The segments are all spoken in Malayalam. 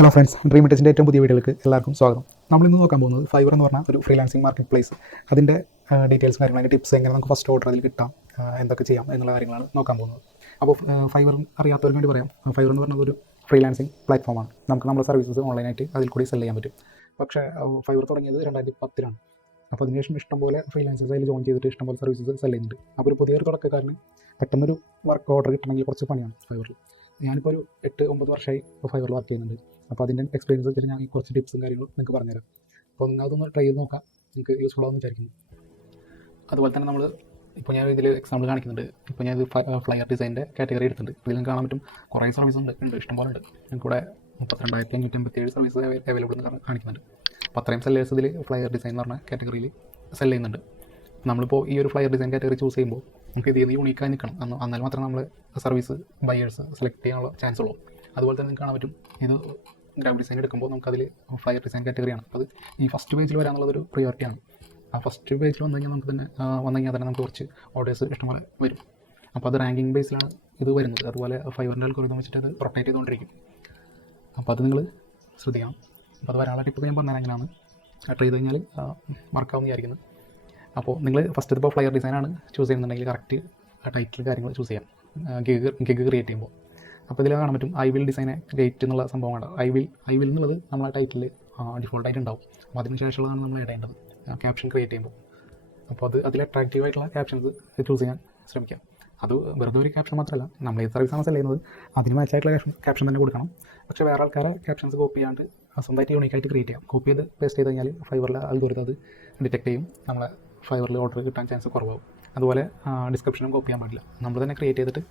ഹലോ ഫ്രണ്ട്സ്, ഡ്രീമിറ്റച്ചിൻ്റെ ഏറ്റവും പുതിയ വീഡിയോയിലേക്ക് എല്ലാവർക്കും സ്വാഗതം. നമ്മളിന്ന് നോക്കാൻ പോകുന്നത് ഫൈവർ എന്ന് പറഞ്ഞാൽ ഒരു ഫ്രീലാൻസിങ് മാർക്കറ്റ് പ്ലേസ്. അതിൻ്റെ ഡീറ്റെയിൽസ് കാര്യങ്ങൾ, അതിൻ്റെ ടിപ്സ്, എങ്ങനെ നമുക്ക് ഫസ്റ്റ് ഓർഡർ അതിൽ കിട്ടാം, എന്തൊക്കെ ചെയ്യാം എന്നുള്ള കാര്യങ്ങളാണ് നോക്കാൻ പോകുന്നത്. അപ്പോൾ ഫൈവർ അറിയാത്തവർക്ക് വേണ്ടി പറയാം, ഫൈവർ എന്ന് പറഞ്ഞത് ഒരു ഫ്രീലാൻസിങ് പ്ലാറ്റ്ഫോമാണ്. നമുക്ക് നമ്മുടെ സർവീസസ് ഓൺലൈനായിട്ട് അതിൽ കൂടി സെല് ചെയ്യാൻ പറ്റും. പക്ഷേ ഫൈവർ തുടങ്ങിയത് 2010 അപ്പോൾ അതിനുശേഷം ഇഷ്ടംപോലെ ഫ്രീലാൻസേഴ്സ് അതിൽ ജോയിൻ ചെയ്തിട്ട് ഇഷ്ടംപോലെ സർവീസസ് സെല് ചെയ്യുന്നുണ്ട്. അപ്പോൾ ഒരു പുതിയൊരു തുടക്കക്കാരന് പെട്ടെന്നൊരു വർക്ക് ഓർഡർ കിട്ടണമെങ്കിൽ കുറച്ച് പണിയാണ് ഫൈവറിൽ. ഞാനിപ്പോൾ ഒരു 8-9 വർഷമായി ഫൈവറിൽ വർക്ക് ചെയ്യുന്നുണ്ട്. അപ്പോൾ അതിൻ്റെ എക്സ്പീരിയൻസ് വെച്ചിട്ട് ഞാൻ കുറച്ച് ടിപ്സും കാര്യങ്ങളും നിങ്ങൾക്ക് പറഞ്ഞുതരാം. അപ്പോൾ നിങ്ങൾ അതൊന്ന് ട്രൈ ചെയ്ത് നോക്കാം, നിങ്ങൾക്ക് യൂസ്ഫുൾ ആവുമെന്ന് വിചാരിക്കുന്നു. അതുപോലെ തന്നെ ഇപ്പോൾ ഞാൻ ഇതിൽ എക്സാമ്പിൾ കാണിക്കുന്നുണ്ട്. ഇപ്പോൾ ഞാൻ ഇത് ഫ്ലയർ ഡിസൈൻ്റെ കാറ്റഗറി എടുത്തിട്ടുണ്ട്. ഇതിൽ നിങ്ങൾക്ക് കാണാൻ പറ്റും കുറേ സർവീസ് ഉണ്ട്, ഇഷ്ടംപോലെ ഉണ്ട്. ഞങ്ങൾക്കൂടെ 32,557 സർവീസ് അവൈലബിൾ എന്ന് കാണിക്കുന്നുണ്ട്. അപ്പോൾ അത്രയും സെല്ലേഴ്സ് ഇതിൽ ഫ്ലയർ ഡിസൈൻ എന്ന് പറഞ്ഞ കാറ്റഗറിയിൽ സെല് ചെയ്യുന്നുണ്ട്. നമ്മളിപ്പോൾ ഈ ഒരു ഫ്ലയർ ഡിസൈൻ കാറ്റഗറി ചൂസ് ചെയ്യുമ്പോൾ നമുക്ക് ഇതിൽ നിന്ന് യൂണീക്കായി നിൽക്കണം, എന്നാൽ മാത്രമേ നമ്മൾ സർവീസ് ബയേഴ്സ് സെലക്ട് ചെയ്യാനുള്ള ചാൻസ് ഉള്ളൂ. അതുപോലെ തന്നെ നിങ്ങൾക്ക് കാണാൻ പറ്റും, ഇത് ഗ്രാഫിക് ഡിസൈൻ എടുക്കുമ്പോൾ നമുക്കതിൽ ഫ്ലയർ ഡിസൈൻ കാറ്റഗറിയാണ്. അപ്പോൾ അത് ഈ ഫസ്റ്റ് പേജിൽ വരാനുള്ളതൊരു പ്രിയോറിറ്റിയാണ്. ആ ഫസ്റ്റ് പേജിൽ വന്നു കഴിഞ്ഞാൽ തന്നെ നമുക്ക് കുറച്ച് ഓർഡേഴ്സ് ഇഷ്ടംപോലെ വരും. അപ്പോൾ അത് റാങ്കിങ് ബേസിലാണ് ഇത് വരുന്നത്. അതുപോലെ ഫൈവറിൻ്റെ അൽഗോരിതം വെച്ചിട്ട് അത് റൊട്ടേറ്റ് ചെയ്തുകൊണ്ടിരിക്കും. അപ്പോൾ അത് നിങ്ങൾ ശ്രദ്ധിക്കണം. അപ്പോൾ അത് വരാനുള്ള ടിപ്പ് ഞാൻ പറഞ്ഞാൽ എങ്ങനെയാണ് ട്രൈ ചെയ്ത് കഴിഞ്ഞാൽ വർക്കാവുമെന്ന് വിചാരിക്കുന്നത്. അപ്പോൾ നിങ്ങൾ ഫസ്റ്റ് ഇപ്പോൾ ഫ്ലയർ ഡിസൈനാണ് ചൂസ് ചെയ്യുന്നുണ്ടെങ്കിൽ കറക്റ്റ് ടൈറ്റിൽ കാര്യങ്ങൾ ചൂസ് ചെയ്യാം ഗിഗ് ക്രിയേറ്റ് ചെയ്യുമ്പോൾ. അപ്പോൾ ഇതിൽ കാണാൻ പറ്റും ഐ വിൽ ഡിസൈൻ ക്രിയേറ്റ് എന്നുള്ള സംഭവമാണ്. ഐ വിൽ എന്നുള്ളത് നമ്മളെ ടൈറ്റിൽ ഡിഫോൾട്ടായിട്ട് ഉണ്ടാവും. അപ്പോൾ അതിന് ശേഷമുള്ളതാണ് നമ്മൾ ഇടേണ്ടത് ക്യാപ്ഷൻ ക്രിയേറ്റ് ചെയ്യുമ്പോൾ. അപ്പോൾ അതിൽ അട്രാക്റ്റീവ് ആയിട്ടുള്ള ക്യാപ്ഷൻസ് ചൂസ് ചെയ്യാൻ ശ്രമിക്കാം. അത് വെറുതെ ഒരു ക്യാപ്ഷൻ മാത്രമല്ല, നമ്മൾ ഏത് സർവീസാണ് സെല് ചെയ്യുന്നത് അതിന് മാച്ചായിട്ടുള്ള ക്യാപ്ഷൻ തന്നെ കൊടുക്കണം. പക്ഷേ വേറെ ആൾക്കാരെ ക്യാപ്ഷൻസ് കോപ്പി ചെയ്യാണ്ട് സ്വന്തമായിട്ട് യൂണിക്കായിട്ട് ക്രിയേറ്റ് ചെയ്യാം. കോപ്പി ചെയ്ത് പേസ്റ്റ് ചെയ്ത് കഴിഞ്ഞാൽ ഫൈവറിലെ അൽഗോരിതം അത് ഡിറ്റക്ട് ചെയ്യും, നമ്മളെ ഫൈവറിൽ ഓർഡർ കിട്ടാൻ ചാൻസ് കുറവാകും. അതുപോലെ ഡിസ്ക്രിപ്ഷനും കോപ്പി ചെയ്യാൻ പാടില്ല. നമ്മൾ തന്നെ ക്രിയേറ്റ് ചെയ്തിട്ട്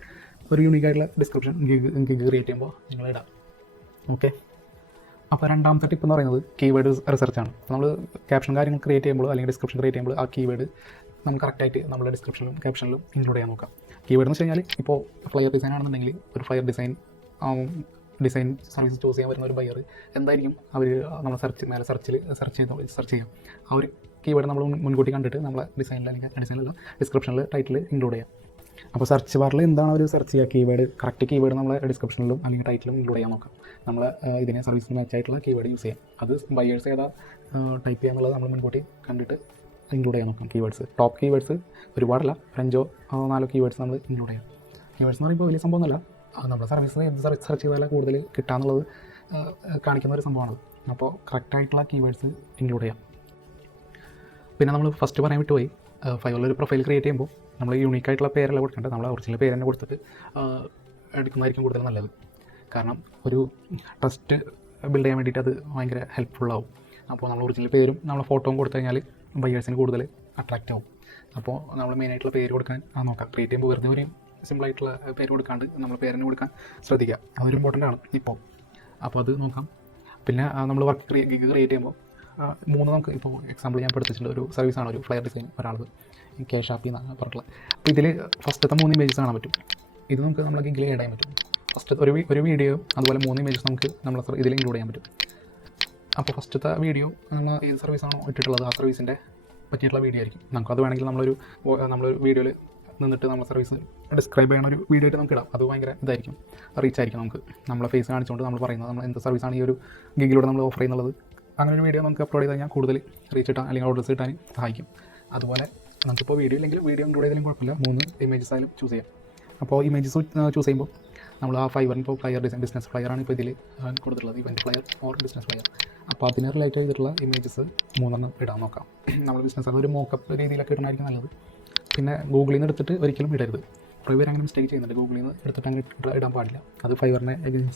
ഒരു യൂണിക്കായിട്ടുള്ള ഡിസ്ക്രിപ്ഷൻ ഗിഗ് ക്രിയേറ്റ് ചെയ്യുമ്പോൾ നിങ്ങൾ ഇടാം. ഓക്കെ. അപ്പോൾ രണ്ടാമത്തെ ടിപ്പ് എന്ന് പറയുന്നത് കീവേഡ് റിസർച്ചാണ്. നമ്മൾ ക്യാപ്ഷൻ കാര്യങ്ങൾ ക്രിയേറ്റ് ചെയ്യുമ്പോൾ അല്ലെങ്കിൽ ഡിസ്ക്രിപ്ഷൻ ക്രിയേറ്റ് ചെയ്യുമ്പോൾ ആ കീവേഡ് നമ്മൾ കറക്റ്റായിട്ട് നമ്മുടെ ഡിസ്ക്രിപ്ഷനിലും ക്യാപ്ഷനിലും ഇൻക്ലൂഡ് ചെയ്യാൻ നോക്കാം. കീവേഡ് എന്ന് വെച്ച് കഴിഞ്ഞാൽ ഇപ്പോൾ ഫ്ലയർ ഡിസൈൻ ആണെന്നുണ്ടെങ്കിൽ ഒരു ഫ്ലയർ ഡിസൈൻ സർവീസ് ചൂസ് ചെയ്യാൻ വരുന്ന ഒരു ബയർ എന്തായിരിക്കും അവർ നമ്മൾ സെർച്ച് ചെയ്യാം. ആ ഒരു കീവേഡ് നമ്മൾ മുൻകൂട്ടി കണ്ടിട്ട് നമ്മളെ ഡിസൈനിലല്ല ഡിസ്ക്രിപ്ഷനിൽ ടൈറ്റിൽ ഇൻക്ലൂഡ് ചെയ്യാം. അപ്പോൾ സെർച്ച് ബാറിൽ എന്താണ് അവർ സെർച്ച് ചെയ്യുക, കറക്റ്റ് കീവേഡ് നമ്മളെ ഡിസ്ക്രിപ്ഷനിലും അല്ലെങ്കിൽ ടൈറ്റിലും ഇൻക്ലൂഡ് ചെയ്യാൻ നോക്കാം. നമ്മൾ ഇതിനെ സർവീസിന് മാച്ചായിട്ടുള്ള കീവേഡ് യൂസ് ചെയ്യാം. അത് ബയേഴ്സ് ഏതാ ടൈപ്പ് ചെയ്യാന്നുള്ളത് നമ്മൾ മുൻകൂട്ടി കണ്ടിട്ട് ഇൻക്ലൂഡ് ചെയ്യാൻ നോക്കാം. ടോപ്പ് കീവേഡ്സ് ഒരുപാടല്ല, 5-4 കീവേഡ്സ് നമ്മൾ ഇൻക്ലൂഡ് ചെയ്യാം. കീവേഡ്സ് എന്ന് പറയുമ്പോൾ വലിയ സംഭവമൊന്നുമല്ല, നമ്മുടെ സർവീസിന് എന്ത് സെർച്ച് ചെയ്താലും കൂടുതൽ കിട്ടാന്നുള്ളത് കാണിക്കുന്ന ഒരു സംഭവമാണ്. അപ്പോൾ കറക്റ്റായിട്ടുള്ള കീവേഡ്സ് ഇൻക്ലൂഡ് ചെയ്യാം. പിന്നെ നമ്മൾ ഫസ്റ്റ് പറയാൻ വിട്ടുപോയി, ഫൈവറിലൊരു പ്രൊഫൈൽ ക്രിയേറ്റ് ചെയ്യുമ്പോൾ നമ്മൾ യൂണീക്കായിട്ടുള്ള പേരല്ല കൊടുക്കേണ്ടത്, നമ്മൾ ഒറിജിനൽ പേര് തന്നെ കൊടുത്തിട്ട് എടുക്കുന്നതായിരിക്കും കൂടുതൽ നല്ലത്. കാരണം ഒരു ട്രസ്റ്റ് ബിൽഡ് ചെയ്യാൻ വേണ്ടിയിട്ട് അത് ഭയങ്കര ഹെൽപ്ഫുള്ളാവും. അപ്പോൾ നമ്മൾ ഒറിജിനൽ പേരും നമ്മളെ ഫോട്ടോയും കൊടുത്തു കഴിഞ്ഞാൽ ബയേഴ്സിന് കൂടുതൽ അട്രാക്റ്റ് ആവും. അപ്പോൾ നമ്മൾ മെയിനായിട്ടുള്ള പേര് കൊടുക്കാൻ നോക്കാം. ക്രിയേറ്റ് ചെയ്യുമ്പോൾ വെറുതെ ഒരു സിമ്പിളായിട്ടുള്ള പേര് കൊടുക്കാണ്ട് നമ്മൾ പേരിന് കൊടുക്കാൻ ശ്രദ്ധിക്കുക. അതൊരു ഇമ്പോർട്ടൻ്റ് ആണ് ഇപ്പോൾ. അപ്പോൾ അത് നോക്കാം. പിന്നെ നമ്മൾ വർക്ക് ക്രിയേറ്റ് ചെയ്യുമ്പോൾ 3 നമുക്ക് ഇപ്പോൾ എക്സാമ്പിൾ ഞാൻ പഠിച്ചിട്ടുണ്ട്. ഒരു സർവീസാണ് ഒരു ഫ്ലയർ ഡിസൈൻ ഒരാളത് ക്യാഷ് ആപ്പി എന്നാണ് പറഞ്ഞിട്ടുള്ളത്. അപ്പോൾ ഇതിൽ ഫസ്റ്റത്തെ 3 ഇമേജസ് കാണാൻ പറ്റും. ഇത് നമുക്ക് നമ്മളെ ഗിഗിൽ ആഡ് ചെയ്യാൻ പറ്റും. ഫസ്റ്റ് ഒരു വീഡിയോ അതുപോലെ 3 ഇമേജസ് നമുക്ക് നമ്മൾ ഇതിൽ ഇൻക്ലൂഡ് ചെയ്യാൻ പറ്റും. അപ്പോൾ ഫസ്റ്റത്തെ വീഡിയോ നമ്മൾ ഏത് സർവീസാണോ ഇട്ടിട്ടുള്ളത് ആ സർവീസിൻ്റെ പറ്റിയിട്ടുള്ള വീഡിയോ ആയിരിക്കും. നമുക്കത് വേണമെങ്കിൽ നമ്മളൊരു വീഡിയോയിൽ നിന്നിട്ട് നമ്മൾ സർവീസ് ഡിസ്ക്രൈബ് ചെയ്യണ ഒരു വീഡിയോ ആയിട്ട് നമുക്ക് ഇടാം. അത് ഭയങ്കര ഇതായിരിക്കും, റീച്ചായിരിക്കും. നമുക്ക് നമ്മളെ ഫേസ് കാണിച്ചുകൊണ്ട് നമ്മൾ പറയുന്നത് നമ്മൾ എന്ത് സർവീസാണ് ഈ ഒരു ഗിഗിലൂടെ നമ്മൾ ഓഫർ ചെയ്യുന്നത്. അങ്ങനെ ഒരു വീഡിയോ നമുക്ക് അപ്ലോഡ് ചെയ്ത് കഴിഞ്ഞാൽ കൂടുതൽ റീച്ച് കിട്ടാൻ അല്ലെങ്കിൽ ഓർഡേഴ്സ് കിട്ടാൻ സഹായിക്കും. അതുപോലെ നമുക്കിപ്പോൾ വീഡിയോ ഇല്ലെങ്കിൽ വീഡിയോ ഇൻക്ലൂഡ് ചെയ്താലും കുഴപ്പമില്ല, 3 ഇമേജസ് ആയാലും ചൂസ് ചെയ്യാം. അപ്പോൾ ഇമേജസ് ചൂസ് ചെയ്യുമ്പോൾ നമ്മൾ ആ ഫൈവറിന് ഇപ്പോൾ ഫ്ലയർ ഡിസൈൻ ബിസിനസ് ഫ്ലയറാണ് ഇപ്പോൾ ഇതിൽ കൊടുത്തിട്ടുള്ളത്, event flyer or business flyer. അപ്പോൾ അതിന് റിലേറ്റ് ചെയ്തിട്ടുള്ള ഇമേജസ് 3 ഇടാൻ നോക്കാം. നമ്മൾ ബിസിനസ് ഒരു മോക്കപ്പ് രീതിയിലൊക്കെ ഇടണമായിരിക്കും നല്ലത്. പിന്നെ ഗൂഗിളിൽ നിന്ന് എടുത്തിട്ട് ഒരിക്കലും ഇടരുത്. കുറേ പേര് അങ്ങനെ മിസ്റ്റേക്ക് ചെയ്യുന്നുണ്ട്. ഗൂഗിളിൽ നിന്ന് എടുത്തിട്ട് അങ്ങനെ ഇടാൻ പാടില്ല. അത് ഫൈവറിനെ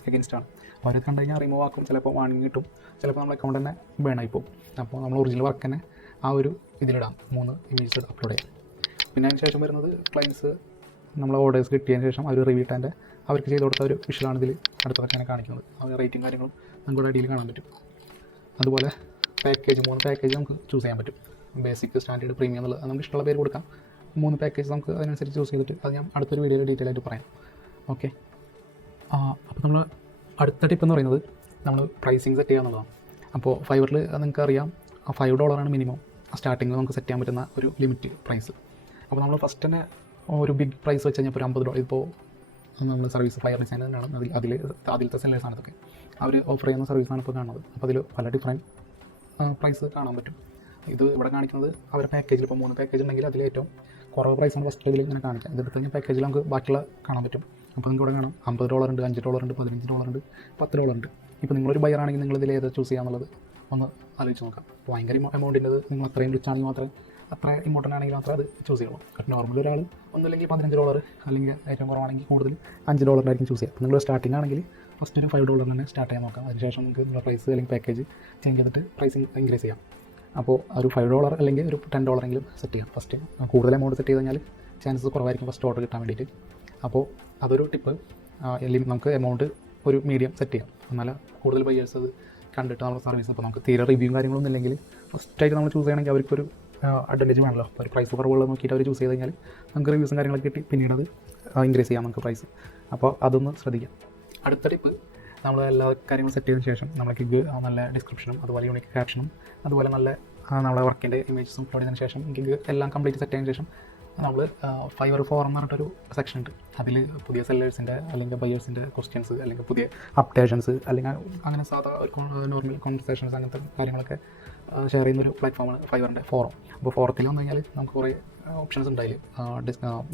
എഗൻസ്റ്റാണ്. അവർ കണ്ടു കഴിഞ്ഞാൽ റിമൂവ് ആക്കും, ചിലപ്പോൾ വാണിംഗ് കിട്ടും, ചിലപ്പോൾ നമ്മുടെ അക്കൗണ്ട് തന്നെ ബേണായി പോകും. അപ്പോൾ നമ്മൾ ഒറിജിനൽ വർക്ക് തന്നെ ആ ഒരു ഇതിലിടാം, 3 ഇമേജസ് അപ്ലോഡ് ചെയ്യാം. പിന്നെ അതിന് ശേഷം വരുന്നത് ക്ലയൻസ് നമ്മൾ ഓർഡേഴ്സ് കിട്ടിയതിന് ശേഷം അവർ റിവ്യൂ ഇട്ടാൻ്റെ അവർക്ക് ചെയ്ത് കൊടുത്ത ഒരു വിഷയമാണ് ഇതിൽ അടുത്തൊക്കെ കാണിക്കുന്നത്. അവർ റേറ്റിംഗ് കാര്യങ്ങളും നമുക്ക് ഐഡിയിൽ കാണാൻ പറ്റും. അതുപോലെ 3 പാക്കേജ് നമുക്ക് ചൂസ് ചെയ്യാൻ പറ്റും. ബേസിക്, സ്റ്റാൻഡേർഡ്, പ്രീമിയം എന്നുള്ളത് നമുക്ക് ഇഷ്ടമുള്ള പേര് കൊടുക്കാം. 3 പാക്കേജ് നമുക്ക് അതിനനുസരിച്ച് ചൂസ് ചെയ്തിട്ട് അത് ഞാൻ അടുത്തൊരു വീഡിയോയിൽ ഡീറ്റെയിൽ ആയിട്ട് പറയാം. ഓക്കെ. അപ്പോൾ നമ്മൾ അടുത്ത ടിപ്പ് എന്ന് പറയുന്നത് നമ്മൾ പ്രൈസിങ് സെറ്റ് ചെയ്യുക എന്നുള്ളതാണ്. അപ്പോൾ ഫൈവറിൽ നിങ്ങൾക്കറിയാം $5 മിനിമം സ്റ്റാർട്ടിങ്ങിൽ നമുക്ക് സെറ്റ് ചെയ്യാൻ പറ്റുന്ന ഒരു ലിമിറ്റ് പ്രൈസ്. അപ്പോൾ നമ്മൾ ഫസ്റ്റ് തന്നെ ഒരു ബിഗ് പ്രൈസ് വെച്ച് കഴിഞ്ഞാൽ ഇപ്പോൾ $50, ഇപ്പോൾ നമ്മൾ സർവീസ് ഫയർ ഡിസൈൻ തന്നെയാണ് അതിലത്തെ സെല്ലേഴ്സാണ് ഇതൊക്കെ. അവർ ഓഫർ ചെയ്യുന്ന സർവീസാണ് ഇപ്പോൾ കാണുന്നത്. അപ്പോൾ അതിൽ പല ഡിഫറെൻറ്റ് പ്രൈസ് കാണാൻ പറ്റും. ഇത് ഇവിടെ കാണിക്കുന്നത് അവരുടെ പാക്കേജിൽ ഇപ്പോൾ 3 പാക്കേജ് ഉണ്ടെങ്കിൽ അതിൽ ഏറ്റവും കുറവ് പ്രൈസാണ് ഫസ്റ്റ് ഇതിൽ ഇങ്ങനെ കാണിക്കുക. ഇതെടുത്ത് കഴിഞ്ഞാൽ പാക്കേജിൽ നമുക്ക് ബാക്കിയുള്ള കാണാൻ പറ്റും. അപ്പോൾ നിങ്ങൾക്ക് ഇവിടെ കാണാം $50 ഉണ്ട്, $5 ഉണ്ട്, $15 ഉണ്ട്, $10 ഉണ്ട്. ഇപ്പോൾ നിങ്ങളൊരു ബയർ ആണെങ്കിൽ നിങ്ങളിതിൽ ഏത് ചൂസ് ചെയ്യാന്നുള്ളത് ഒന്ന് ആലോചിച്ച് നോക്കാം. ഭയങ്കര എമൗണ്ടിൻ്റെത് നിങ്ങൾ അത്രയും റിച്ച് ആണെങ്കിൽ മാത്രമേ, അത്ര ഇമ്പോർട്ടൻ്റ് ആണെങ്കിൽ മാത്രമേ അത് ചൂസ് ചെയ്യുള്ളൂ. നോർമൽ ഒരാൾ ഒന്നുമില്ലെങ്കിൽ $15 അല്ലെങ്കിൽ ഏറ്റവും കുറവാണെങ്കിൽ കൂടുതൽ $5 ആയിരിക്കും ചൂസ് ചെയ്യുക. അപ്പോൾ നിങ്ങൾ സ്റ്റാർട്ടിംഗ് ആണെങ്കിൽ ഫസ്റ്റ് ഒരു $5 തന്നെ സ്റ്റാർട്ട് ചെയ്യാൻ നോക്കാം. അതിനുശേഷം നിങ്ങൾക്ക് നിങ്ങളുടെ പ്രൈസ് അല്ലെങ്കിൽ പാക്കേജ് ചേഞ്ച് ചെയ്തിട്ട് പ്രൈസ് ഇൻക്രീസ് ചെയ്യാം. അപ്പോൾ ഒരു $5 അല്ലെങ്കിൽ ഒരു $10 എങ്കിലും സെറ്റ് ചെയ്യാം. ഫസ്റ്റ് കൂടുതൽ എമൗണ്ട് സെറ്റ് ചെയ്ത് കഴിഞ്ഞാൽ ചാൻസസ് കുറവായിരിക്കും ഫസ്റ്റ് ഓർഡർ കിട്ടാൻ വേണ്ടിയിട്ട്. അപ്പോൾ അതൊരു ടിപ്പ്. നമുക്ക് എമൗണ്ട് ഒരു മീഡിയം സെറ്റ് ചെയ്യാം, എന്നാൽ കൂടുതൽ ബയേഴ്സ് അത് കണ്ടിട്ട് നമ്മൾ സർവീസ്. അപ്പോൾ നമുക്ക് തീരെ റിവ്യൂവും കാര്യങ്ങളൊന്നും ഇല്ലെങ്കിൽ ഫസ്റ്റായിട്ട് നമ്മൾ ചൂസ് ചെയ്യണമെങ്കിൽ അവർക്കൊരു അഡ്വാൻറ്റേജ് വേണമല്ലോ. അപ്പോൾ ഒരു പ്രൈസ് കുറവുള്ളത് നോക്കിയിട്ട് അവർ ചൂസ് ചെയ്ത് കഴിഞ്ഞാൽ നമുക്ക് റിവ്യൂസും കാര്യങ്ങളൊക്കെ കിട്ടി പിന്നീട് അത് ഇൻക്രീസ് ചെയ്യാം നമുക്ക് പ്രൈസ്. അപ്പോൾ അതൊന്ന് ശ്രദ്ധിക്കാം. അടുത്ത ടിപ്പ്, നമ്മൾ എല്ലാ കാര്യങ്ങളും സെറ്റ് ചെയ്തതിന് ശേഷം നമ്മളേക്ക് നല്ല ഡിസ്ക്രിപ്ഷനും അതുപോലെ യൂണിക് ക്യാപ്ഷനും അതുപോലെ നല്ല നമ്മളെ വർക്കിൻ്റെ ഇമേജസും അപ്ലോഡ് ചെയ്തതിന് ശേഷം എല്ലാം കംപ്ലീറ്റ് സെറ്റ് ചെയ്തതിന് ശേഷം നമ്മൾ ഫൈവർ ഫോറം എന്ന് പറഞ്ഞിട്ടൊരു സെക്ഷൻ ഉണ്ട്. അതിൽ പുതിയ സെല്ലേഴ്സിൻ്റെ അല്ലെങ്കിൽ ബയേഴ്സിൻ്റെ ക്വസ്റ്റ്യൻസ് അല്ലെങ്കിൽ പുതിയ അപ്ഡേഷൻസ് അല്ലെങ്കിൽ അങ്ങനെ സാധാ നോർമൽ കോൺവെർസേഷൻസ് അങ്ങനത്തെ കാര്യങ്ങളൊക്കെ ഷെയർ ചെയ്യുന്നൊരു പ്ലാറ്റ്ഫോമാണ് ഫൈവറിൻ്റെ ഫോറം. അപ്പോൾ ഫോറത്തിൽ വന്നു കഴിഞ്ഞാൽ നമുക്ക് കുറേ ഓപ്ഷൻസ് ഉണ്ടായില്ല,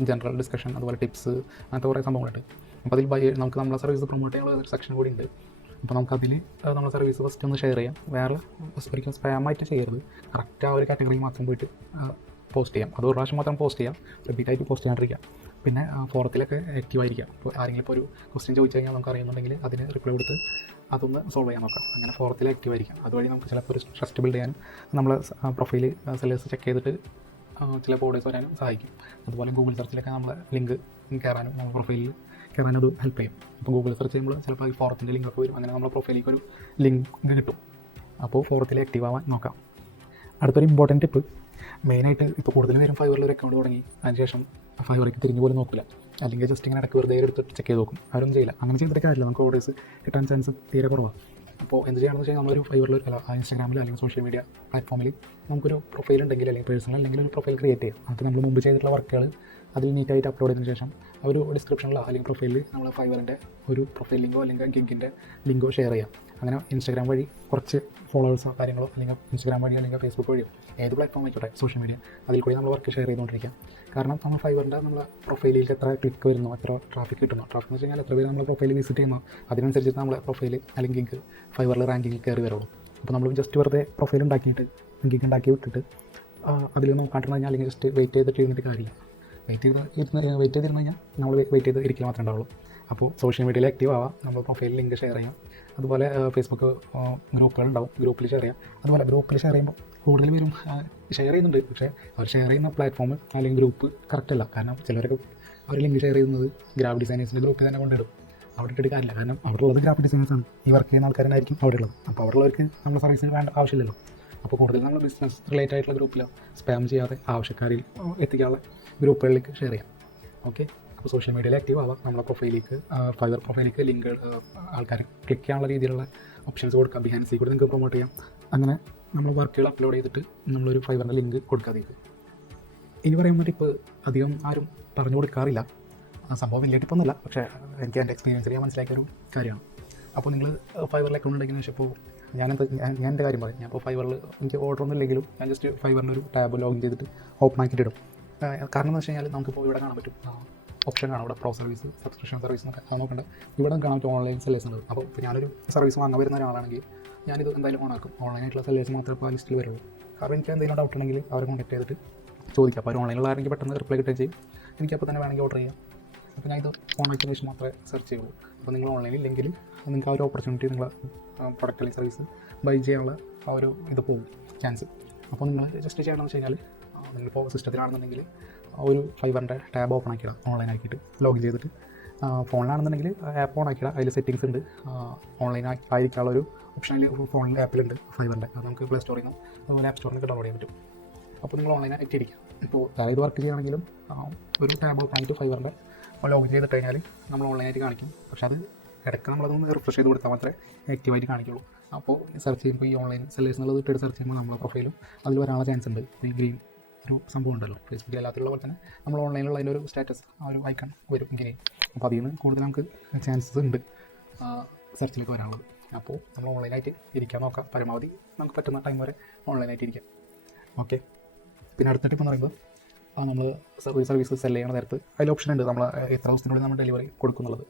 ജനറൽ ഡിസ്കഷൻ അതുപോലെ ടിപ്സ് അങ്ങനത്തെ കുറേ സംഭവങ്ങളുണ്ട്. അപ്പോൾ അതിൽ നമുക്ക് നമ്മളെ സർവീസ് പ്രൊമോട്ട് ചെയ്യാനുള്ള ഒരു സെക്ഷൻ കൂടി ഉണ്ട്. അപ്പോൾ നമുക്കതിൽ നമ്മുടെ സർവീസ് ഫസ്റ്റ് ഒന്ന് ഷെയർ ചെയ്യാം. വേറെ ഒരിക്കലും സ്പാമായിട്ട് ചെയ്യരുത്. കറക്റ്റ് ആ ഒരു കാറ്റഗറി മാത്രം പോയിട്ട് പോസ്റ്റ് ചെയ്യാം. അത് ഒരു പ്രാവശ്യം മാത്രം പോസ്റ്റ് ചെയ്യാം, റിപ്പീറ്റായിട്ട് പോസ്റ്റ് ചെയ്യാണ്ടിരിക്കാം. പിന്നെ ഫോറത്തിലൊക്കെ ആക്റ്റീവായിരിക്കാം. ഇപ്പോൾ ആരെങ്കിലും ഇപ്പോൾ ഒരു ക്വസ്റ്റ്യൻ ചോദിച്ചു കഴിഞ്ഞാൽ നമുക്ക് അറിയുന്നുണ്ടെങ്കിൽ അതിന് റിപ്ലൈ കൊടുത്ത് അതൊന്ന് സോൾവ് ചെയ്യാൻ നോക്കാം. അങ്ങനെ ഫോറത്തിൽ ആക്റ്റീവായിരിക്കാം. അതുവഴി നമുക്ക് ചിലപ്പോൾ ഒരു ട്രസ്റ്റ് ബിൽഡ് ചെയ്യാനും നമ്മളെ പ്രൊഫൈൽ സെല്ലേഴ്സ് ചെക്ക് ചെയ്തിട്ട് ചില ഓർഡേഴ്സ് വരാനും സഹായിക്കും. അതുപോലെ ഗൂഗിൾ സെർച്ചിലൊക്കെ നമ്മളെ ലിങ്ക് കയറാനും നമ്മുടെ പ്രൊഫൈലിൽ കയറാനും അത് ഹെൽപ്പ് ചെയ്യും. അപ്പോൾ ഗൂഗിൾ സെർച്ച് ചെയ്യുമ്പോൾ ചിലപ്പോൾ ഈ ഫോറത്തിൻ്റെ ലിങ്കൊക്കെ വരും. അങ്ങനെ നമ്മുടെ പ്രൊഫൈലിലേക്ക് ഒരു ലിങ്ക് കിട്ടും. അപ്പോൾ ഫോറത്തിൽ ആക്റ്റീവ് ആവാൻ നോക്കാം. അടുത്തൊരു ഇമ്പോർട്ടൻറ്റ് ടിപ്പ്, മെയിനായിട്ട് ഇപ്പോൾ കൂടുതൽ പേരും ഫൈവറിൽ ഒരു അക്കൗണ്ട് തുടങ്ങി അതിനുശേഷം ഫൈവറിലേക്ക് തിരിഞ്ഞു പോലും നോക്കില്ല, അല്ലെങ്കിൽ ജസ്റ്റ് ഇങ്ങനെ ഇടയ്ക്ക് വെറുതെ എടുത്തിട്ട് ചെക്ക് ചെയ്ത് നോക്കും. ആരും ചെയ്യില്ല. അങ്ങനെ ചെയ്തിട്ട് കാര്യമില്ല, നമുക്ക് ഓർഡേഴ്സ് കിട്ടാൻ ചാൻസ് തീരെ കുറവാണ്. അപ്പോൾ എന്ത് ചെയ്യണമെന്ന് വെച്ചാൽ നമ്മളൊരു ഫൈവറിൽ ഇൻസ്റ്റാഗ്രാമിൽ അല്ലെങ്കിൽ സോഷ്യൽ മീഡിയ പ്ലാറ്റ്ഫോമിൽ നമുക്കൊരു പ്രൊഫൈൽ ഉണ്ടെങ്കിൽ അല്ലെങ്കിൽ പേഴ്സണൽ അല്ലെങ്കിൽ ഒരു പ്രൊഫൈൽ ക്രിയേറ്റ് ചെയ്യാം. അത് നമ്മൾ മുമ്പ് ചെയ്തിട്ടുള്ള വർക്കുകൾ അതിൽ നീറ്റായിട്ട് അപ്ലോഡ് ചെയ്തതിന് ശേഷം ഒരു ഡിസ്ക്രിപ്ഷനിലോ അല്ലെങ്കിൽ പ്രൊഫൈലിൽ നമ്മൾ ഫൈവറിൻ്റെ ഒരു പ്രൊഫൈൽ ലിങ്കോ അല്ലെങ്കിൽ ഗിഗിൻ്റെ ലിങ്കോ ഷെയർ ചെയ്യാം. അങ്ങനെ ഇൻസ്റ്റാഗ്രാം വഴി കുറച്ച് ഫോളോവേഴ്സോ കാര്യങ്ങളോ അല്ലെങ്കിൽ ഇൻസ്റ്റാഗ്രാം വഴിയോ അല്ലെങ്കിൽ ഫേസ്ബുക്ക് വഴിയോ ഏത് പ്ലാറ്റ്ഫോം ആയിക്കോട്ടെ സോഷ്യൽ മീഡിയ അതിൽ കൂടി നമ്മൾ വർക്ക് ഷെയർ ചെയ്തുകൊണ്ടിരിക്കാം. കാരണം നമ്മൾ ഫൈവറിൻ്റെ നമ്മളെ പ്രൊഫൈലിലേക്ക് എത്ര ക്ലിക്ക് വരുന്നു, എത്ര ട്രാഫിക് കിട്ടുന്നു, ട്രാഫിക് എന്ന് വെച്ച് കഴിഞ്ഞാൽ എത്ര പേര് നമ്മളെ പ്രൊഫൈൽ വിസിറ്റ് ചെയ്യുന്നു, അതിനനുസരിച്ച് നമ്മളെ പ്രൊഫൈൽ അല്ലെങ്കിൽ ഗിഗ് ഫൈവറിൽ റാങ്കിങ്ങിൽ കയറി വരുള്ളൂ. അപ്പോൾ നമ്മൾ ജസ്റ്റ് വെറുതെ പ്രൊഫൈൽ ഉണ്ടാക്കിയിട്ട് ഗിഗ് ഉണ്ടാക്കി വിട്ടിട്ട് അതിൽ നോക്കാണ്ടിരുന്നു കഴിഞ്ഞാൽ അല്ലെങ്കിൽ ജസ്റ്റ് വെയിറ്റ് ചെയ്തിട്ട് ഇരുന്നിട്ട് കാര്യമില്ല. വെയിറ്റ് ചെയ്തിരുന്നു കഴിഞ്ഞാൽ നമ്മൾ വെയിറ്റ് ചെയ്ത് ഇരിക്കൽ മാത്രമേ ഉണ്ടാവുള്ളൂ. അപ്പോൾ സോഷ്യൽ മീഡിയയിൽ ആക്റ്റീവ് ആവാം, നമ്മൾ പ്രൊഫൈലിൽ ലിങ്ക് ഷെയർ ചെയ്യാം. അതുപോലെ ഫേസ്ബുക്ക് ഗ്രൂപ്പുകളുണ്ടാവും, ഗ്രൂപ്പിൽ ഷെയർ ചെയ്യാം. അതുപോലെ ഗ്രൂപ്പിൽ ഷെയർ ചെയ്യുമ്പോൾ കൂടുതൽ പേരും ഷെയർ ചെയ്യുന്നുണ്ട്, പക്ഷേ അവർ ഷെയർ ചെയ്യുന്ന പ്ലാറ്റ്ഫോം അല്ലെങ്കിൽ ഗ്രൂപ്പ് കറക്റ്റ് അല്ല. കാരണം ചിലരൊക്കെ അവർ ലിങ്ക് ഷെയർ ചെയ്യുന്നത് ഗ്രാഫിക് ഡിസൈനേഴ്സിൻ്റെ ഗ്രൂപ്പിൽ തന്നെ കൊണ്ടിടും. അവിടെ ഇട്ടിട്ട് കാര്യമില്ല, കാരണം അവിടെ ഉള്ളത് ഗ്രാഫിക് ഡിസൈനേഴ്സാണ്, ഈ വർക്ക് ചെയ്യുന്ന ആൾക്കാരായിരിക്കും അവിടെ ഉള്ളത്. അപ്പോൾ അവിടെ ഉള്ളവർക്ക് നമ്മുടെ സർവീസിന് വേണ്ട ആവശ്യമില്ലല്ലോ. അപ്പോൾ കൂടുതൽ നമ്മൾ ബിസിനസ് റിലേറ്റഡ് ആയിട്ടുള്ള ഗ്രൂപ്പിലോ സ്പാം ചെയ്യാതെ ആവശ്യക്കാരിൽ എത്തിക്കാനുള്ള ഗ്രൂപ്പുകളിലേക്ക് ഷെയർ ചെയ്യാം. ഓക്കെ, അപ്പോൾ സോഷ്യൽ മീഡിയയിൽ ആക്റ്റീവ് ആവാം. നമ്മളെ പ്രൊഫൈലിലേക്ക് ഫൈവർ പ്രൊഫൈലിലേക്ക് ലിങ്ക് ആൾക്കാർ ക്ലിക്ക് ചെയ്യാനുള്ള രീതിയിലുള്ള ഓപ്ഷൻസ് കൊടുക്കാം. ബിഹാൻസിൽ കൂടി നിങ്ങൾക്ക് പ്രൊമോട്ട് ചെയ്യാം. അങ്ങനെ നമ്മൾ വർക്കുകൾ അപ്ലോഡ് ചെയ്തിട്ട് നമ്മളൊരു ഫൈവറിൻ്റെ ലിങ്ക് കൊടുക്കാതിരിക്കും. ഇനി പറയുമ്പോൾ ഇപ്പോൾ അധികം ആരും പറഞ്ഞു കൊടുക്കാറില്ല. സംഭവം വലിയ ടിപ്പൊന്നുമല്ല, പക്ഷേ എനിക്ക് എൻ്റെ എക്സ്പീരിയൻസിൽ ഞാൻ മനസ്സിലാക്കിയൊരു കാര്യമാണ്. അപ്പോൾ നിങ്ങൾ ഫൈവറിൽ അക്കൗണ്ട് ഉണ്ടെങ്കിൽ ശേഷം ഇപ്പോൾ ഞാൻ എൻ്റെ കാര്യം പറയും. ഞാൻ ഇപ്പോൾ ഫൈവറിൽ എനിക്ക് ഓർഡർ ഒന്നും ഇല്ലെങ്കിലും ഞാൻ ജസ്റ്റ് ഫൈവറിൻ്റെ ഒരു ടാബ് ലോഗിൻ ചെയ്തിട്ട് ഓപ്പൺ ആക്കിയിട്ടിടും. കാരണം എന്ന് വെച്ച് കഴിഞ്ഞാൽ നമുക്കിപ്പോൾ ഇവിടെ കാണാൻ പറ്റും ഓപ്ഷൻ കാണാം, ഇവിടെ പ്രോ സർവീസ്, സബ്സ്ക്രിപ്ഷൻ സർവീസ് എന്നൊക്കെ നോക്കേണ്ടത്. ഇവിടെ കാണാൻ പറ്റും ഓൺലൈൻ സെല്ലേഴ്സ് ഉണ്ട്. അപ്പോൾ ഇപ്പോൾ ഞാനൊരു സർവീസ് വാങ്ങാൻ വരുന്ന ഒരാളാണെങ്കിൽ ഞാനിത് എന്തായാലും ഓണാക്കും. ഓൺലൈനായിട്ടുള്ള സെല്ലേഴ്സ് മാത്രമേ ഇപ്പോൾ ആ ലിസ്റ്റിൽ വരുള്ളൂ. കാരണം എനിക്ക് എന്തെങ്കിലും ഡൗട്ട് ഉണ്ടെങ്കിൽ അവരെ കോൺടാക്ട് ചെയ്തിട്ട് ചോദിക്കാം. അപ്പോൾ ഓൺലൈനിലുള്ള ആരെങ്കിലും പെട്ടെന്ന് റിപ്ലൈ കിട്ടുകയും ചെയ്യും. എനിക്കപ്പോൾ തന്നെ വേണമെങ്കിൽ ഓർഡർ ചെയ്യാം. അപ്പോൾ ഞാൻ ഇത് ഓൺലൈൻ ശേഷം മാത്രമേ സെർച്ച് ചെയ്യുള്ളൂ. അപ്പോൾ നിങ്ങൾ ഓൺലൈനിൽ ഇല്ലെങ്കിൽ നിങ്ങൾക്ക് ആ ഒരു ഓപ്പർച്യൂണിറ്റി നിങ്ങൾ പ്രൊഡക്റ്റ് അല്ലെങ്കിൽ സർവീസ് ബൈ ചെയ്യാനുള്ള ആ ഒരു ഇത് പോകും ചാൻസ്. അപ്പോൾ നിങ്ങൾ ജസ്റ്റ് ചെയ്യണമെന്ന് വെച്ച് കഴിഞ്ഞാൽ നിങ്ങളിപ്പോൾ സിസ്റ്റത്തിലാണെന്നുണ്ടെങ്കിൽ ഒരു ഫൈവറിൻ്റെ ടാബ് ഓപ്പൺ ആക്കിയിടാം, ഓൺലൈൻ ആക്കിയിട്ട് ലോഗിൻ ചെയ്തിട്ട്. ഫോണിലാണെന്നുണ്ടെങ്കിൽ ആപ്പ് ഓൺ ആക്കിയിടാം. അതിൽ സെറ്റിങ്സ് ഉണ്ട്, ഓൺലൈൻ ആയിരിക്കാനുള്ള ഒരു ഓപ്ഷൻ അതിൽ ഫോണിൽ ആപ്പിലുണ്ട് ഫൈവറിൻ്റെ. അത് നമുക്ക് പ്ലേ സ്റ്റോറിൽ നിന്നും അതുപോലെ ആപ്പ് സ്റ്റോറിൽ നിന്ന് ഡൗൺലോഡ് ചെയ്യാൻ പറ്റും. അപ്പോൾ നിങ്ങൾ ഓൺലൈൻ ആക്കിയിരിക്കുക. ഇപ്പോൾ അതായത് വർക്ക് ചെയ്യുകയാണെങ്കിലും ഒരു ടാബ് ഓപ്പൺ ആയിട്ട് ഫൈവറിൻ്റെ ലോഗിൻ ചെയ്തിട്ട് കഴിഞ്ഞാൽ നമ്മൾ ഓൺലൈനായിട്ട് കാണിക്കും. പക്ഷേ അത് ഇടയ്ക്ക് നമ്മളതൊന്ന് റിഫ്രഷ് ചെയ്ത് കൊടുത്താൽ മാത്രമേ ആക്റ്റീവായിട്ട് കാണിക്കുള്ളൂ. അപ്പോൾ സെർച്ച് ചെയ്യുമ്പോൾ ഈ ഓൺലൈൻ സെല്ലേഴ്സ് എന്നുള്ളത് ഇട്ടിട്ട് സെർച്ച് ചെയ്യുമ്പോൾ നമ്മുടെ പ്രൊഫൈലും അതിൽ വരാനുള്ള ചാൻസ് ഉണ്ട്. ഈ ഗ്രീൻ ഒരു സംഭവം ഉണ്ടല്ലോ, ഫേസ്ബുക്കിൽ എല്ലാത്തിലുള്ള പോലെ തന്നെ നമ്മൾ ഓൺലൈനിലുള്ള അതിൻ്റെ ഒരു സ്റ്റാറ്റസ് ആ ഒരു ഐക്കൺ വരും ഇങ്ങനെ. അപ്പോൾ അതിൽ നിന്ന് കൂടുതൽ നമുക്ക് ചാൻസസ് ഉണ്ട് സെർച്ചിലേക്ക് വരാനുള്ളത്. അപ്പോൾ നമ്മൾ ഓൺലൈനായിട്ട് ഇരിക്കാൻ നോക്കാം, പരമാവധി നമുക്ക് പറ്റുന്ന ടൈം വരെ ഓൺലൈനായിട്ട് ഇരിക്കാം. ഓക്കെ. പിന്നെ അടുത്ത ടിപ്പ് എന്ന് പറയുമ്പോൾ നമ്മൾ സർവീസ് സെല് ചെയ്യണ നേരത്ത് അതിൽ ഓപ്ഷൻ ഉണ്ട്, നമ്മൾ എത്ര ദിവസത്തിനുള്ളിൽ നമ്മൾ ഡെലിവറി കൊടുക്കുന്നുള്ളത്.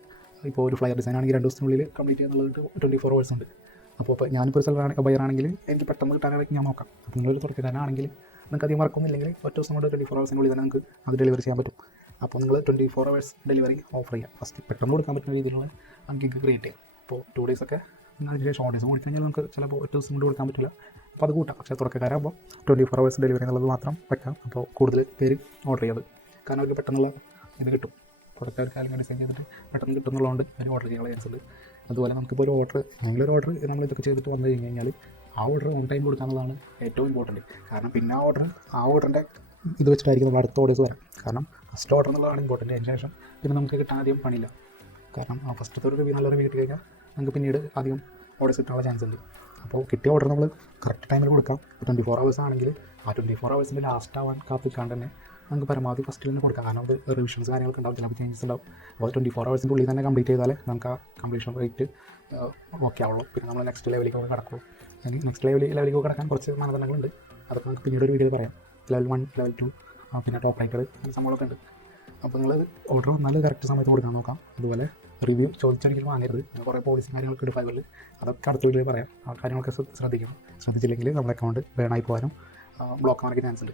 ഇപ്പോൾ ഒരു ഫ്ലയർ ഡിസൈൻ ആണെങ്കിൽ 2 ദിവസത്തിനുള്ളിൽ കംപ്ലീറ്റ് ചെയ്യുന്നുള്ളത് 24 hours ഉണ്ട്. അപ്പോൾ ഞാനിപ്പോൾ ഒരു ബയറാണെങ്കിൽ എനിക്ക് പെട്ടെന്ന് കിട്ടാനാണെങ്കിൽ ഞാൻ നോക്കാം. അപ്പോൾ നിങ്ങളൊരു തുടക്കക്കാരനാണെങ്കിൽ നിങ്ങൾക്ക് അധികം വർക്കൊന്നുമില്ലെങ്കിൽ ഒറ്റ ദിവസം കൊണ്ട് 24 hours തന്നെ നിങ്ങൾക്ക് അത് ഡെലിവറി ചെയ്യാൻ പറ്റും. അപ്പോൾ നിങ്ങൾ 24 hours ഡെലിവറി ഓഫർ ചെയ്യാം. ഫസ്റ്റ് പെട്ടെന്ന് കൊടുക്കാൻ പറ്റുന്ന രീതിയിലുള്ള നമുക്ക് ക്രിയേറ്റ് ചെയ്യാം. അപ്പോൾ 2 days ഒക്കെ അതിന് ഷോർട്ട് ഡേയ്സ് കൊടുക്കഴിഞ്ഞാൽ നമുക്ക് ചിലപ്പോൾ ഒറ്റ ദിവസം കൊണ്ട് കൊടുക്കാൻ പറ്റില്ല. അപ്പോൾ അത് കൂട്ടാം. പക്ഷേ തുടക്കക്കാരാകുമ്പോൾ 24 hours ഡെലിവറി എന്നുള്ളത് മാത്രം വെക്കാം. അപ്പോൾ കൂടുതൽ പേര് ഓർഡർ ചെയ്യാത്, കാരണം അവർക്ക് പെട്ടെന്നുള്ള ഇത് കിട്ടും. പ്രൊഡക്റ്റ് അവർ കാര്യം ഡിസൈൻ ചെയ്തിട്ട് പെട്ടെന്ന് കിട്ടുന്നുള്ളതുകൊണ്ട് അവർ ഓർഡർ ചെയ്യാനുള്ള ചാൻസ് ഉണ്ട്. അതുപോലെ നമുക്കിപ്പോൾ ഒരു ഓർഡർ, ഞങ്ങളൊരു ഓർഡർ നമ്മൾ ഇതൊക്കെ ചെയ്തിട്ട് വന്നു കഴിഞ്ഞ് കഴിഞ്ഞാൽ ആ ഓർഡർ ഓൺ ടൈം കൊടുക്കാനുള്ളതാണ് ഏറ്റവും ഇമ്പോർട്ടൻറ്റ്. കാരണം പിന്നെ ആ ഓർഡറിൻ്റെ ഇത് വെച്ചിട്ടായിരിക്കും നമ്മൾ അടുത്ത ഓർഡേഴ്സ് വരാം. കാരണം ഫസ്റ്റ് ഓർഡർ എന്നുള്ളതാണ് ഇമ്പോർട്ടൻറ്റ്. അതിന് ശേഷം പിന്നെ നമുക്ക് കിട്ടാൻ അധികം പണിയില്ല. കാരണം ആ ഫസ്റ്റത്തെ ഒരു റിവ്യൂ നല്ല റിവ്യൂ കിട്ടി കഴിഞ്ഞാൽ നമുക്ക് പിന്നീട് അധികം ഓർഡേഴ്സ് കിട്ടാനുള്ള ചാൻസ് ഉണ്ട്. അപ്പോൾ കിട്ടിയ ഓർഡർ നമ്മൾ കറക്റ്റ് ടൈമിൽ കൊടുക്കാം. 24 hours ആണെങ്കിൽ ആ 24 hours ലാസ്റ്റ് ആവാൻ കാത്തിക്കാണ്ട് തന്നെ നമുക്ക് പരമാവധി ഫസ്റ്റിൽ തന്നെ കൊടുക്കാം. കാരണം അത് റിവിഷൻസ് കാര്യങ്ങളൊക്കെ ഉണ്ടാവും, ചിലപ്പോൾ ചേഞ്ചസ് ഉണ്ടാവും. അപ്പോൾ 24 hours ഉള്ളിൽ തന്നെ കംപ്ലീറ്റ് ചെയ്താലേ നമുക്ക് ആ കംപ്ലീഷൻ റേറ്റ് ഓക്കെ ആവുള്ളൂ. പിന്നെ നമ്മൾ നെക്സ്റ്റ് ലെവലിലേക്ക് കിടക്കുള്ളൂ. അല്ലെങ്കിൽ നെക്സ്റ്റ് ലെവലിലേക്ക് കിടക്കാൻ കുറച്ച് മാനദണ്ഡങ്ങളുണ്ട്. അതൊക്കെ നമുക്ക് പിന്നീട് ഒരു വീഡിയോയിൽ പറയാം. ലെവൽ 1, ലെവൽ 2, പിന്നെ ടോപ്പ് റേറ്റഡ് സംഭവങ്ങളൊക്കെ ഉണ്ട്. അപ്പോൾ നിങ്ങൾ ഓർഡർ നല്ല കറക്റ്റ് സമയത്ത് കൊടുക്കാൻ നോക്കാം. അതുപോലെ റിവ്യൂ ചോദിച്ചൊരിക്കലും വാങ്ങരുത്. കുറേ പോളിസി കാര്യങ്ങളൊക്കെ ഉണ്ട് ഫൈവറിൽ, അതൊക്കെ അടുത്ത വീഡിയോയിൽ പറയാം. ആ കാര്യങ്ങളൊക്കെ ശ്രദ്ധിക്കണം. ശ്രദ്ധിച്ചില്ലെങ്കിൽ നമ്മുടെ അക്കൗണ്ട് ബേണായി പോകാനും ബ്ലോക്ക് ആവാനൊക്കെ ചാൻസ് ഉണ്ട്.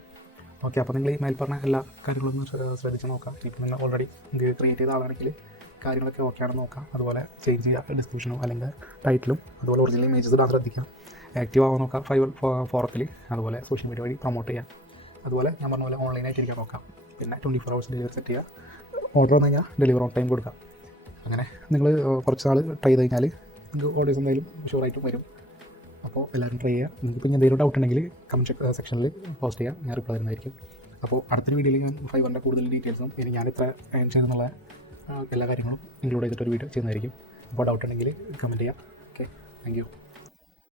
ഓക്കെ. അപ്പോൾ നിങ്ങൾ ഈ മേൽ പറഞ്ഞ എല്ലാ കാര്യങ്ങളൊന്നും ശ്രദ്ധിച്ച് നോക്കാം. ഇപ്പോൾ നിങ്ങൾ ഓൾറെഡി ക്രിയേറ്റ് ചെയ്ത ആളാണെങ്കിൽ കാര്യങ്ങളൊക്കെ ഓക്കെ ആണെന്ന് നോക്കാം. അതുപോലെ ചേഞ്ച് ചെയ്യുക ഡിസ്ക്രിപ്ഷനോ അല്ലെങ്കിൽ ടൈറ്റിലും. അതുപോലെ ഒറിജിനൽ ഇമേജസ് ഇടാൻ ശ്രദ്ധിക്കാം. ആക്റ്റീവ് ആവാൻ നോക്കാം ഫൈവർ ഫോറത്തിൽ. അതുപോലെ സോഷ്യൽ മീഡിയ വഴി പ്രൊമോട്ട് ചെയ്യാം. അതുപോലെ ഞാൻ പറഞ്ഞ പോലെ ഓൺലൈനായിട്ട് ഇരിക്കാൻ നോക്കാം. പിന്നെ 24 hours ഡെലിവറി സെറ്റ് ചെയ്യുക. ഓർഡർ വന്നു കഴിഞ്ഞാൽ ഡെലിവറി ഓൺ ടൈം കൊടുക്കാം. അങ്ങനെ നിങ്ങൾ കുറച്ച് നാൾ ട്രൈ ചെയ്ത് കഴിഞ്ഞാൽ നിങ്ങൾക്ക് ഓർഡേഴ്സ് എന്തായാലും ഷുവറായിട്ടും വരും. അപ്പോൾ എല്ലാവരും ട്രൈ ചെയ്യുക. നിങ്ങൾക്ക് ഇപ്പോൾ എന്തെങ്കിലും ഡൗട്ട് ഉണ്ടെങ്കിൽ കമൻറ്റ് സെക്ഷനിൽ പോസ്റ്റ് ചെയ്യാം, ഞാൻ റിപ്ലൈ തരുന്നതായിരിക്കും. അപ്പോൾ അടുത്തൊരു വീഡിയോയിൽ ഞാൻ ഫൈവറിൻ്റെ കൂടുതൽ ഡീറ്റെയിൽസും ഇനി ഞാൻ ഇത്ര ഏൺ ചെയ്തെന്നുള്ള എല്ലാ കാര്യങ്ങളും ഇൻക്ലൂഡ് ചെയ്തിട്ടൊരു വീഡിയോ ചെയ്യുന്നതായിരിക്കും. അപ്പോൾ ഡൗട്ട് ഉണ്ടെങ്കിൽ കമൻറ്റ് ചെയ്യാം. Okay, thank you.